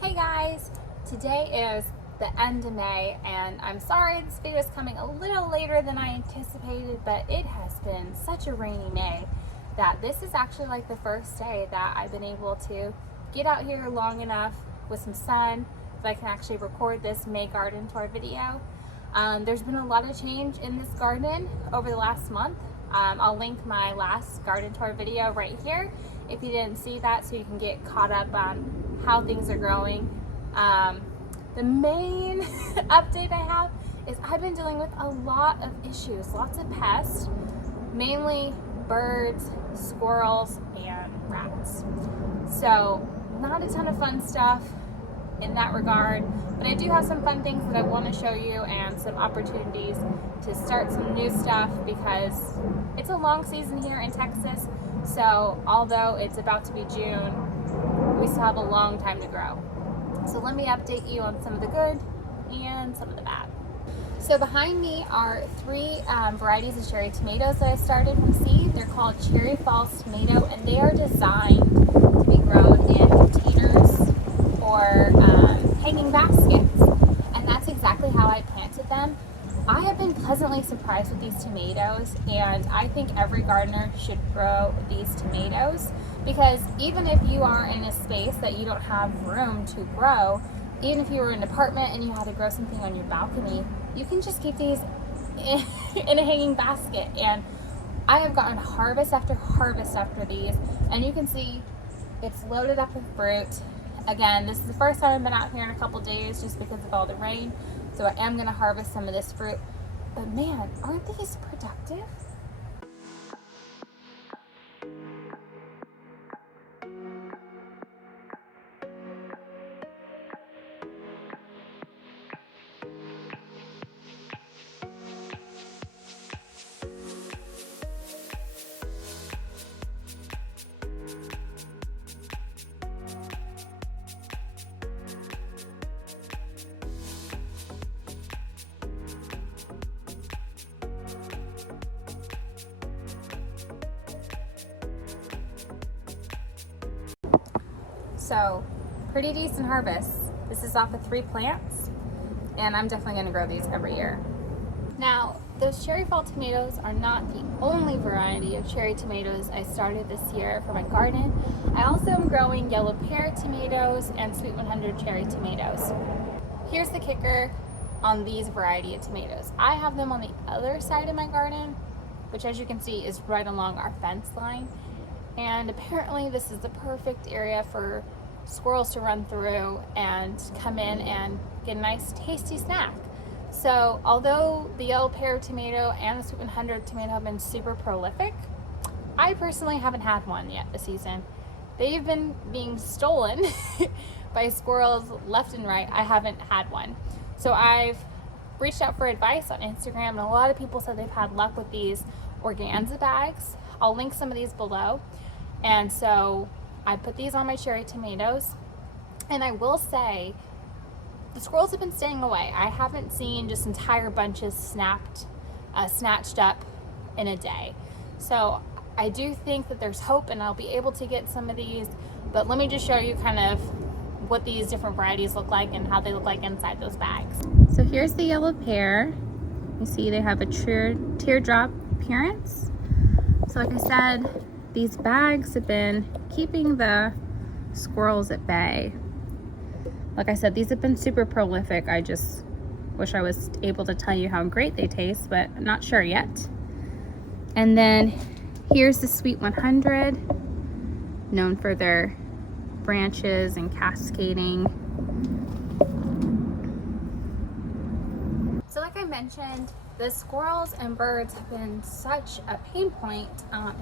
Hey guys, today is the end of May and I'm sorry this video is coming a little later than I anticipated, but it has been such a rainy May that this is actually like the first day that I've been able to get out here long enough with some sun that I can actually record this May garden tour video. There's been a lot of change in this garden over the last month. I'll link my last garden tour video right here if you didn't see that, so you can get caught up on how things are growing. The main update I have is I've been dealing with a lot of issues, lots of pests, mainly birds, squirrels, and rats. So not a ton of fun stuff in that regard, but I do have some fun things that I want to show you and some opportunities to start some new stuff because it's a long season here in Texas. So although it's about to be June, we still have a long time to grow. So let me update you on some of the good and some of the bad. So behind me are three varieties of cherry tomatoes that I started from seed. They're called Cherry Falls Tomato, and they are designed to be grown in containers or hanging baskets. And that's exactly how I planted them. I have been pleasantly surprised with these tomatoes, and I think every gardener should grow these tomatoes because even if you are in a space that you don't have room to grow, even if you were in an apartment and you had to grow something on your balcony, you can just keep these in a hanging basket. And I have gotten harvest after harvest after these, and you can see it's loaded up with fruit. Again, this is the first time I've been out here in a couple days just because of all the rain. So I am going to harvest some of this fruit. But man, aren't these productive? So, pretty decent harvest. This is off of 3 plants, and I'm definitely going to grow these every year. Now, those cherry fall tomatoes are not the only variety of cherry tomatoes I started this year for my garden. I also am growing yellow pear tomatoes and sweet 100 cherry tomatoes. Here's the kicker on these variety of tomatoes. I have them on the other side of my garden, which as you can see is right along our fence line. And apparently this is the perfect area for squirrels to run through and come in and get a nice tasty snack. So although the yellow pear tomato and the sweet 100 tomato have been super prolific, I personally haven't had one yet this season. They've been being stolen by squirrels left and right. I haven't had one. So I've reached out for advice on Instagram, and a lot of people said they've had luck with these organza bags. I'll link some of these below. And so I put these on my cherry tomatoes, and I will say the squirrels have been staying away. I haven't seen just entire bunches snatched up in a day. So I do think that there's hope and I'll be able to get some of these, but let me just show you kind of what these different varieties look like and how they look like inside those bags. So here's the yellow pear. You see they have a teardrop appearance. So like I said, these bags have been keeping the squirrels at bay. Like I said, these have been super prolific. I just wish I was able to tell you how great they taste, but I'm not sure yet. And then here's the sweet 100, known for their branches and cascading. So like I mentioned, the squirrels and birds have been such a pain point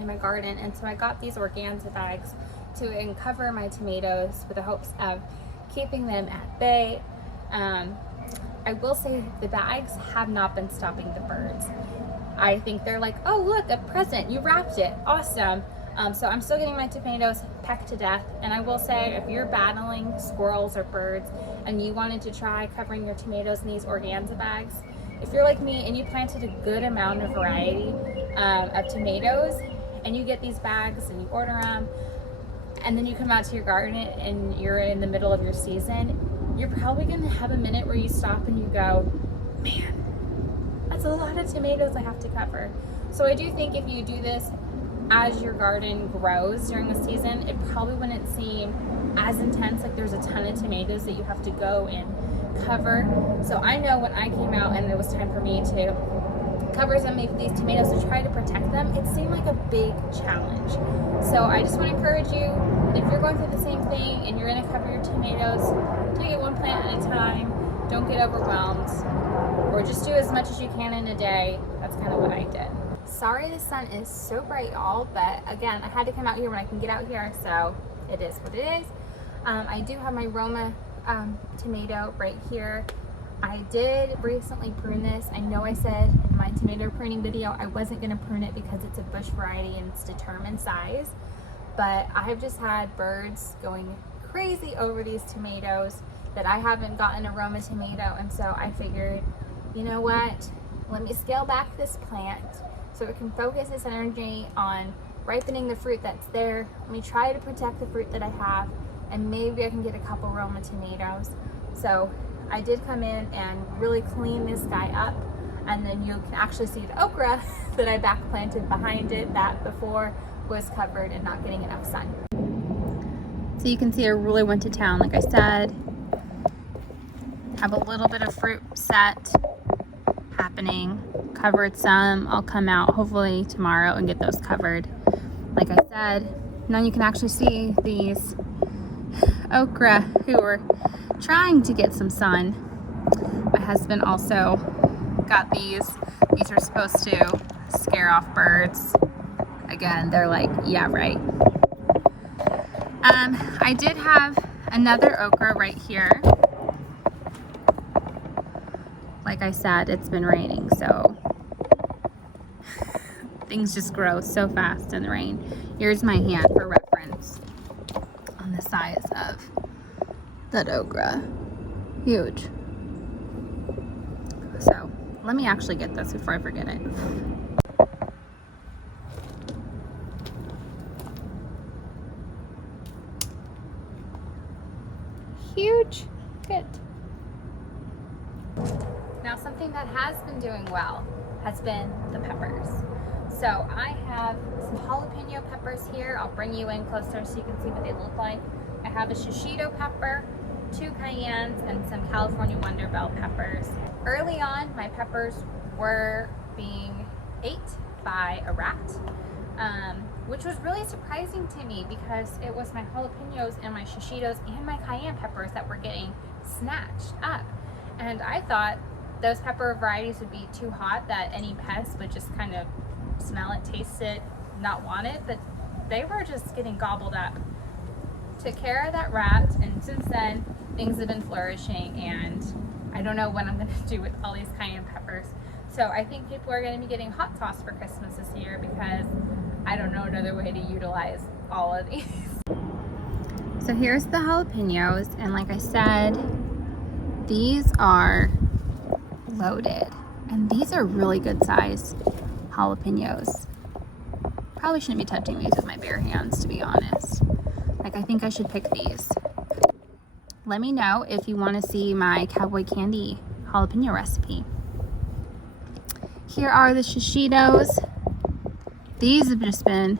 in my garden, and so I got these organza bags to cover my tomatoes with the hopes of keeping them at bay. I will say the bags have not been stopping the birds. I think they're like, oh look, a present, you wrapped it, awesome. So I'm still getting my tomatoes pecked to death, and I will say if you're battling squirrels or birds and you wanted to try covering your tomatoes in these organza bags, if you're like me and you planted a good amount of variety of tomatoes and you get these bags and you order them, and then you come out to your garden and you're in the middle of your season, you're probably going to have a minute where you stop and you go, man, that's a lot of tomatoes I have to cover. So I do think if you do this as your garden grows during the season, it probably wouldn't seem as intense, like there's a ton of tomatoes that you have to go and cover. So I know when I came out and it was time for me to cover some of these tomatoes to try to protect them, it seemed like a big challenge. So I just want to encourage you, if you're going through the same thing and you're going to cover your tomatoes, take it one plant at a time. Don't get overwhelmed, or just do as much as you can in a day. That's kind of what I did. Sorry the sun is so bright, y'all, but again, I had to come out here when I can get out here, so it is what it is. I do have my Roma tomato right here. I did recently prune this. I know I said in my tomato pruning video I wasn't going to prune it because it's a bush variety and it's determined size, but I have just had birds going crazy over these tomatoes that I haven't gotten a Roma tomato, and so I figured, you know what, let me scale back this plant so it can focus its energy on ripening the fruit that's there. Let me try to protect the fruit that I have, and maybe I can get a couple Roma tomatoes. So I did come in and really clean this guy up, and then you can actually see the okra that I back planted behind it that before was covered and not getting enough sun. So you can see I really went to town, like I said. Have a little bit of fruit set happening, covered some. I'll come out hopefully tomorrow and get those covered. Like I said, now you can actually see these okra who are trying to get some sun. My husband also got these. These are supposed to scare off birds. Again, they're like, yeah, right. I did have another okra right here. Like I said, it's been raining, so things just grow so fast in the rain. Here's my hand for reference on the size of that okra. Huge. So let me actually get this before I forget it. Huge. Good. Now something that has been doing well has been the peppers. So I have some jalapeno peppers here. I'll bring you in closer so you can see what they look like. I have a shishito pepper, 2 cayennes, and some California Wonder Bell peppers. Early on, my peppers were being ate by a rat, which was really surprising to me because it was my jalapenos and my shishitos and my cayenne peppers that were getting snatched up. And I thought those pepper varieties would be too hot, that any pests would just kind of smell it, taste it, not want it, but they were just getting gobbled up. Took care of that rat, and since then things have been flourishing, and I don't know what I'm going to do with all these cayenne peppers. So I think people are going to be getting hot sauce for Christmas this year because I don't know another way to utilize all of these. So here's the jalapenos, and like I said, these are loaded, and these are really good size jalapenos. Probably shouldn't be touching these with my bare hands, to be honest. Like, I think I should pick these. Let me know if you want to see my cowboy candy jalapeno recipe. Here are the shishitos. These have just been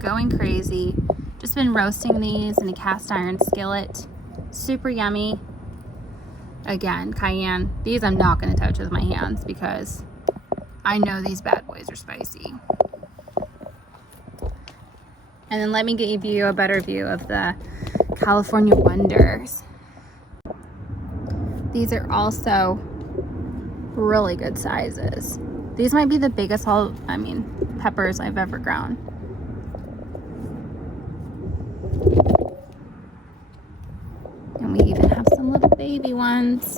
going crazy. Just been roasting these in a cast iron skillet. Super yummy. Again, cayenne. These I'm not going to touch with my hands because I know these bad boys are spicy. And then let me give you a better view of the California Wonders. These are also really good sizes. These might be the biggest peppers I've ever grown. And we even have some little baby ones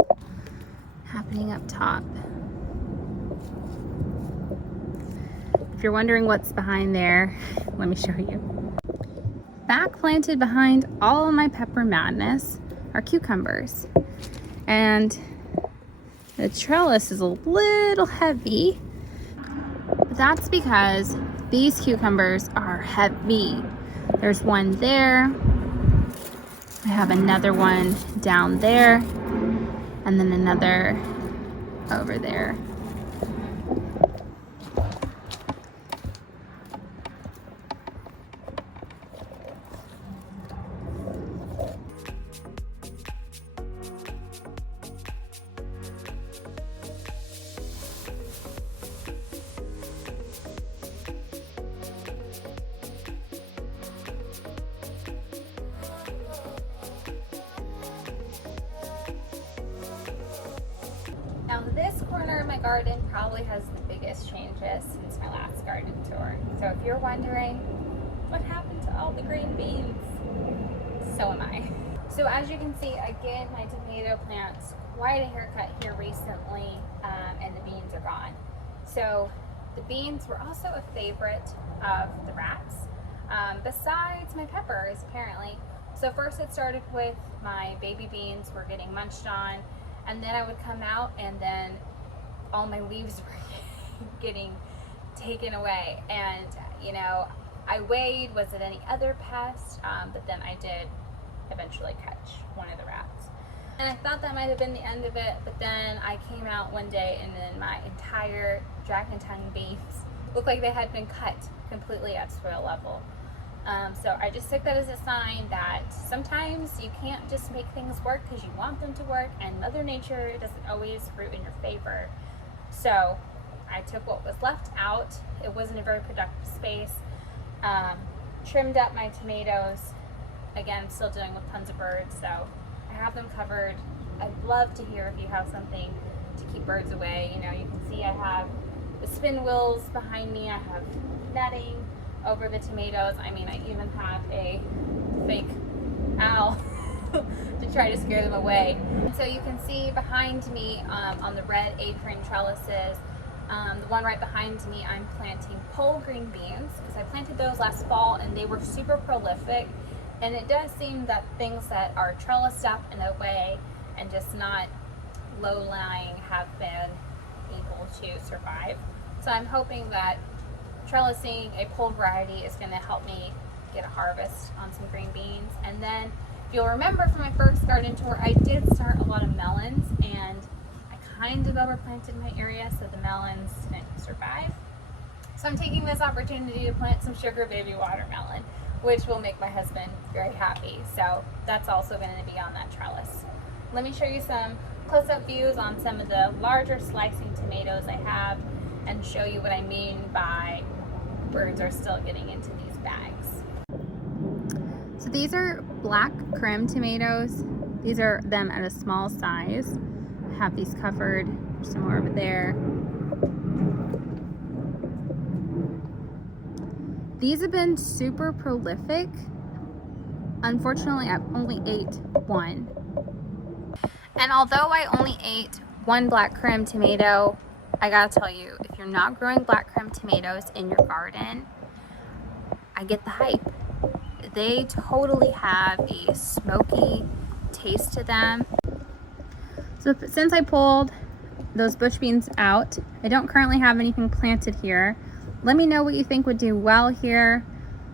happening up top. If you're wondering what's behind there, let me show you. Back planted behind all of my pepper madness are cucumbers. And the trellis is a little heavy, but that's because these cucumbers are heavy. There's one there, I have another one down there, and then another over there. Now this corner of my garden probably has the biggest changes since my last garden tour. So if you're wondering what happened to all the green beans, so am I. So as you can see, again, my tomato plant's quite a haircut here recently, and the beans are gone. So the beans were also a favorite of the rats, besides my peppers apparently. So first it started with my baby beans were getting munched on, and then I would come out and then all my leaves were getting taken away. And you know, I weighed, was it any other pest? But then I did eventually catch one of the rats. And I thought that might have been the end of it, but then I came out one day and then my entire dragon tongue beans looked like they had been cut completely at soil level. So I just took that as a sign that sometimes you can't just make things work because you want them to work, and Mother Nature doesn't always root in your favor. So I took what was left out. It wasn't a very productive space. Trimmed up my tomatoes. Again, I'm still dealing with tons of birds, so I have them covered. I'd love to hear if you have something to keep birds away. You know, you can see I have the spin wheels behind me. I have netting over the tomatoes. I mean, I even have a fake owl to try to scare them away. And so you can see behind me on the red apron trellises, the one right behind me, I'm planting pole green beans because I planted those last fall and they were super prolific. And it does seem that things that are trellised up in a way and just not low-lying have been able to survive. So I'm hoping that trellising a pole variety is going to help me get a harvest on some green beans. And then if you'll remember from my first garden tour, I did start a lot of melons, and I kind of overplanted my area so the melons didn't survive. So I'm taking this opportunity to plant some sugar baby watermelon, which will make my husband very happy. So that's also going to be on that trellis. Let me show you some close-up views on some of the larger slicing tomatoes I have and show you what I mean by birds are still getting into these bags. So these are black creme tomatoes. These are them at a small size. I have these covered. There's some more over there. These have been super prolific. Unfortunately, I've only ate one. And although I only ate one black creme tomato, I gotta tell you, if you're not growing black creme tomatoes in your garden, I get the hype. They totally have a smoky taste to them. So since I pulled those bush beans out, I don't currently have anything planted here. Let me know what you think would do well here.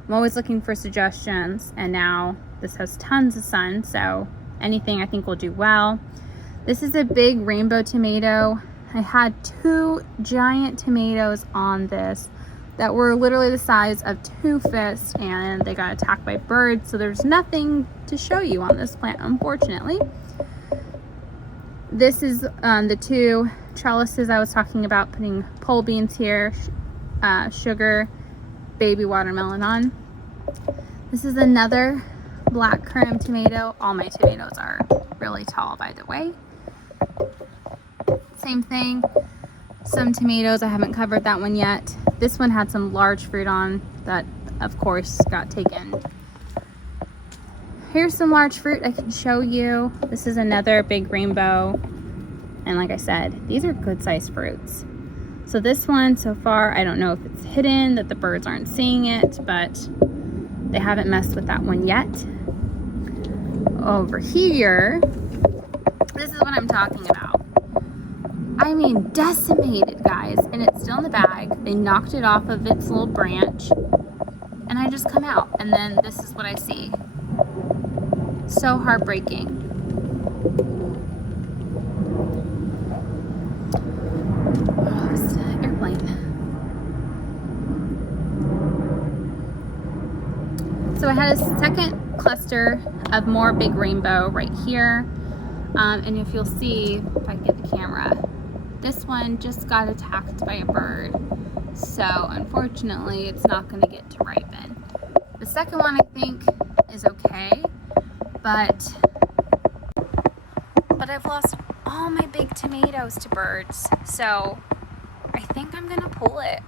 I'm always looking for suggestions, and now this has tons of sun, so anything I think will do well. This is a big rainbow tomato. I had 2 giant tomatoes on this that were literally the size of 2 fists, and they got attacked by birds, so there's nothing to show you on this plant, unfortunately. This is the 2 trellises I was talking about, putting pole beans here, sugar baby watermelon on. This is another black creme tomato. All my tomatoes are really tall, by the way. Same thing. Some tomatoes, I haven't covered that one yet. This one had some large fruit on that, of course, got taken. Here's some large fruit I can show you. This is another big rainbow. And like I said, these are good sized fruits. So this one so far, I don't know if it's hidden, that the birds aren't seeing it, but they haven't messed with that one yet. Over here, this is what I'm talking about. I mean, decimated, guys, and it's still in the bag. They knocked it off of its little branch, and I just come out, and then this is what I see. So heartbreaking. Oh, it's an airplane. So I had a second cluster of more big rainbow right here. And if you'll see, if I can get the camera, this one just got attacked by a bird. So unfortunately, it's not going to get to ripen. The second one I think is okay, but I've lost all my big tomatoes to birds. So I think I'm going to pull it.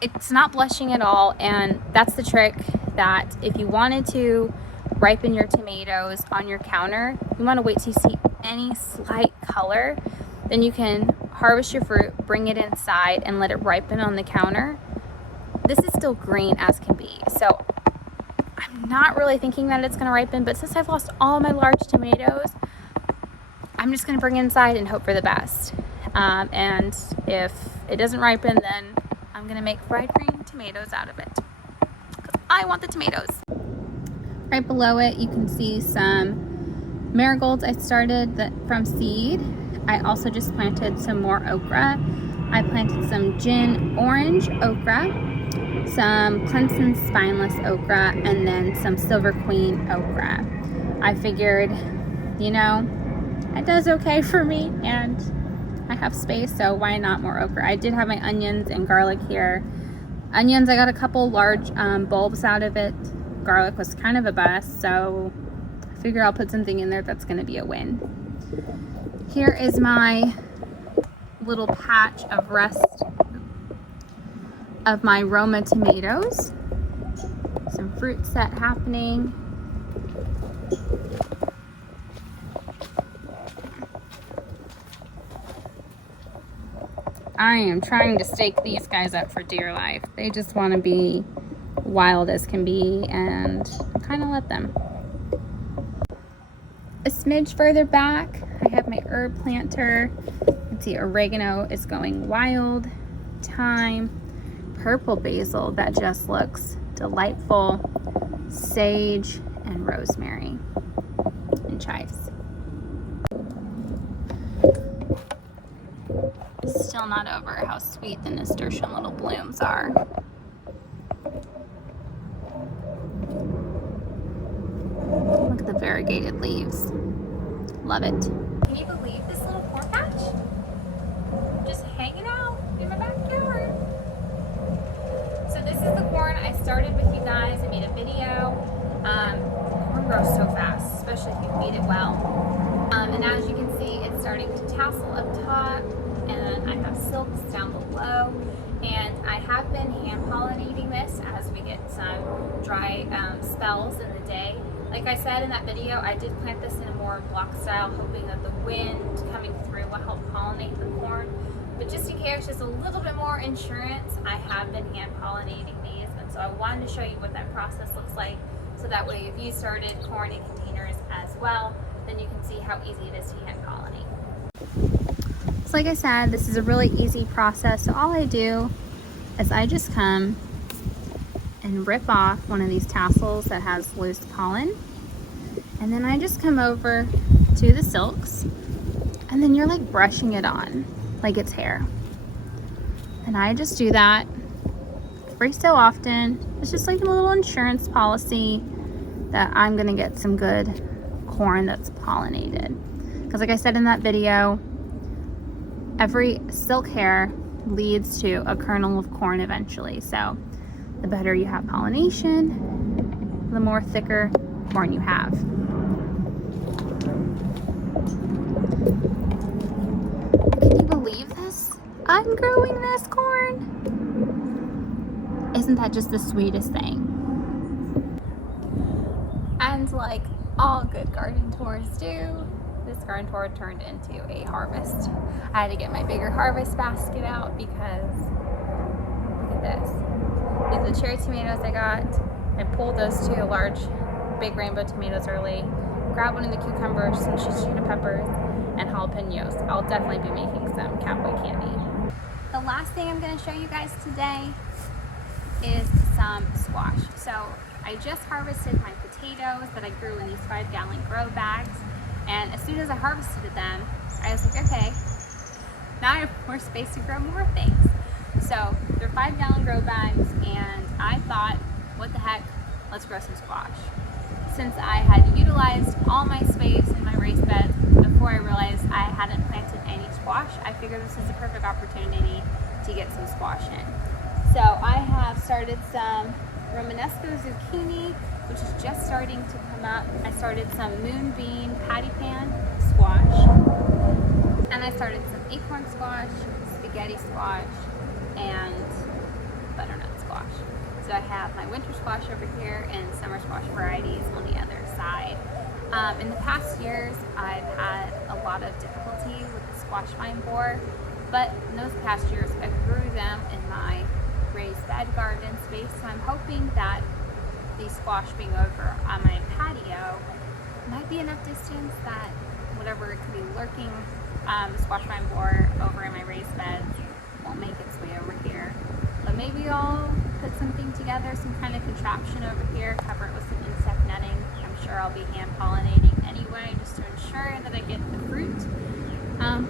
It's not blushing at all, and that's the trick, that if you wanted to ripen your tomatoes on your counter, you want to wait till you see any slight color, then you can harvest your fruit, bring it inside, and let it ripen on the counter. This is still green as can be, so I'm not really thinking that it's going to ripen, but since I've lost all my large tomatoes, I'm just going to bring it inside and hope for the best. And if it doesn't ripen, then I'm going to make fried green tomatoes out of it, because I want the tomatoes. Right below it, you can see some marigolds I started from seed. I also just planted some more okra. I planted some gin orange okra, some Clemson spineless okra, and then some silver queen okra. I figured, you know, it does okay for me, and I have space, so why not more okra? I did have my onions and garlic here. Onions, I got a couple large bulbs out of it. Garlic was kind of a bust, so I figure I'll put something in there that's going to be a win. Here is my little patch of rest of my Roma tomatoes. Some fruit set happening. I am trying to stake these guys up for dear life. They just want to be wild as can be, and kind of let them. A smidge further back, I have my herb planter. You can see oregano is going wild. Thyme, purple basil that just looks delightful. Sage and rosemary and chives. Still not over how sweet the nasturtium little blooms are. Look at the variegated leaves. Love it. Can you believe this little corn patch? Just hanging out in my backyard. So this is the corn I started with you guys. I made a video. Corn grows so fast, especially if you feed it well. And as you can see, it's starting to tassel up top, and I have silks down below. And I have been hand pollinating this as we get some dry spells in the day. Like I said in that video, I did plant this in a more block style, hoping that the wind coming through will help pollinate the corn. But just in case, just a little bit more insurance, I have been hand pollinating these. And so I wanted to show you what that process looks like, so that way if you started corn in containers as well, then you can see how easy it is to hand pollinate. So like I said, this is a really easy process. So all I do is I just come and rip off one of these tassels that has loose pollen, and then I just come over to the silks, and then you're like brushing it on like it's hair. And I just do that every so often. It's just like a little insurance policy that I'm gonna get some good corn that's pollinated, because like I said in that video, every silk hair leads to a kernel of corn eventually. So the better you have pollination, the more thicker corn you have. Can you believe this? I'm growing this corn. Isn't that just the sweetest thing? And like all good garden tours do, this garden tour turned into a harvest. I had to get my bigger harvest basket out because look at this. These are the cherry tomatoes I got. I pulled those two large, big rainbow tomatoes early. Grab one of the cucumbers, some china peppers, and jalapenos. I'll definitely be making some cowboy candy. The last thing I'm going to show you guys today is some squash. So I just harvested my potatoes potatoes that I grew in these 5-gallon grow bags. And as soon as I harvested them, I was like, okay, now I have more space to grow more things. So they're 5-gallon grow bags, and I thought, what the heck, let's grow some squash. Since I had utilized all my space in my raised beds before I realized I hadn't planted any squash, I figured this is a perfect opportunity to get some squash in. So I have started some Romanesco zucchini, which is just starting to come up. I started some moonbean patty pan squash, and I started some acorn squash, spaghetti squash, and butternut squash. So I have my winter squash over here and summer squash varieties on the other side. In the past years, I've had a lot of difficulty with the squash vine borer, but in those past years, I grew them in my raised bed garden space. So I'm hoping that the squash being over on my patio might be enough distance that whatever it could be lurking, the squash vine borer over in my raised beds won't make its way over here. But maybe I'll put something together, some kind of contraption over here, cover it with some insect netting. I'm sure I'll be hand pollinating anyway, just to ensure that I get the fruit.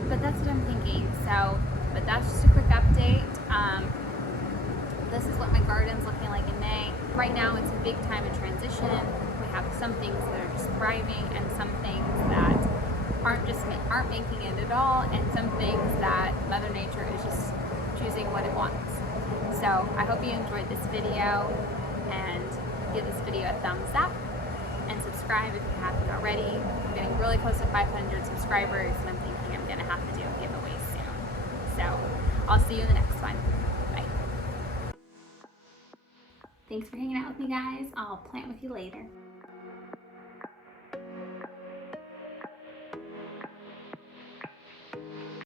But that's what I'm thinking. So, but that's just a quick update. This is what my garden's looking like in May. Right now it's a big time of transition. We have some things that are just thriving and some things that aren't making it at all, and some things that Mother Nature is just choosing what it wants. So I hope you enjoyed this video, and give this video a thumbs up and subscribe if you haven't already. I'm getting really close to 500 subscribers, and I'm thinking I'm gonna have to do giveaways soon. So I'll see you in the next one. Bye. Thanks for hanging out with me, guys. I'll plant with you later.